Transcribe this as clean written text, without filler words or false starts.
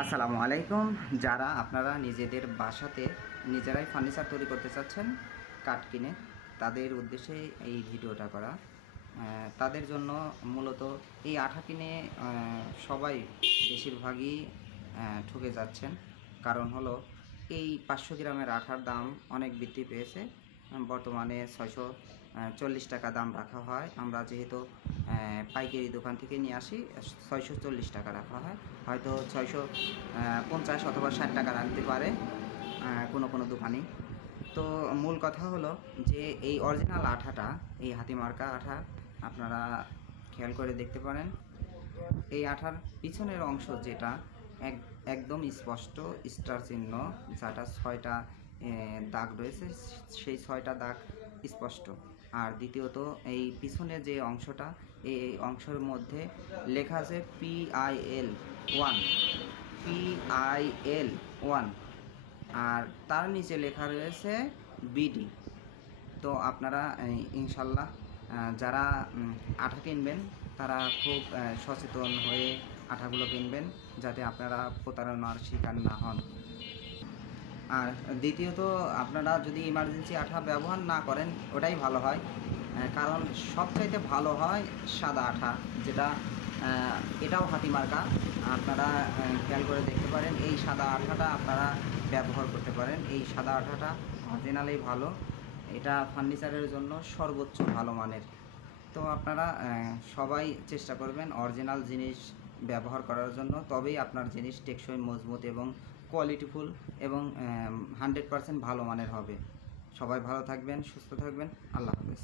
আসসালামু আলাইকুম। যারা আপনারা নিজেদের বাসাতে নিজেরাই ফার্নিচার তৈরি করতে চাচ্ছেন কাঠ কিনে, তাদের উদ্দেশ্যে এই ভিডিওটা করা। তাদের জন্য মূলত এই আঠা কিনে সবাই বেশিরভাগই ঠকে যাচ্ছেন। কারণ হলো এই 500 গ্রামের আঠার দাম অনেক বৃদ্ধি পেয়েছে। বর্তমানে 640 টাকা দাম রাখা হয়। আমরা যেহেতু পাইকারি দোকান থেকে নিয়ে আসি, 640 টাকা রাখা হয়। হয়তো 650 অথবা 60 টাকা রাখতে পারে কোনো কোনো দোকানে। তো মূল কথা হলো যে এই অরিজিনাল আঠাটা, এই হাতিমার্কা আঠা আপনারা খেয়াল করে দেখতে পারেন। এই আঠার পিছনের অংশ যেটা একদম স্পষ্ট স্টার চিহ্ন, যেটা 6টা দাগ রয়েছে, সেই 6টা দাগ স্পষ্ট। আর দ্বিতীয়ত এই পিছনে যে অংশটা, এই অংশের মধ্যে লেখা আছে PIL 1, PIL 1, আর তার নিচে লেখা রয়েছে BD। তো আপনারা ইনশাল্লাহ যারা আঠা কিনবেন তারা খুব সচেতন হয়ে আঠাগুলো কিনবেন, যাতে আপনারা প্রতারণার শিকার না হন। আর দ্বিতীয়ত, আপনারা যদি ইমার্জেন্সি আঠা ব্যবহার না করেন ওটাই ভালো হয়। কারণ সবচাইতে ভালো হয় সাদা আঠা, যেটা এটাও হাতিমার্কা। আপনারা খেয়াল করে দেখতে পারেন, এই সাদা আঠাটা আপনারা ব্যবহার করতে পারেন। এই সাদা আঠাটা অরিজিনালেই ভালো, এটা ফার্নিচারের জন্য সর্বোচ্চ ভালো মানের। তো আপনারা সবাই চেষ্টা করবেন অরিজিনাল জিনিস ব্যবহার করার জন্য, তবেই আপনার জিনিস টেকসই, মজবুত এবং কোয়ালিটিফুল এবং 100% ভালো মানের হবে। সবাই ভালো থাকবেন, সুস্থ থাকবেন। আল্লাহ হাফেজ।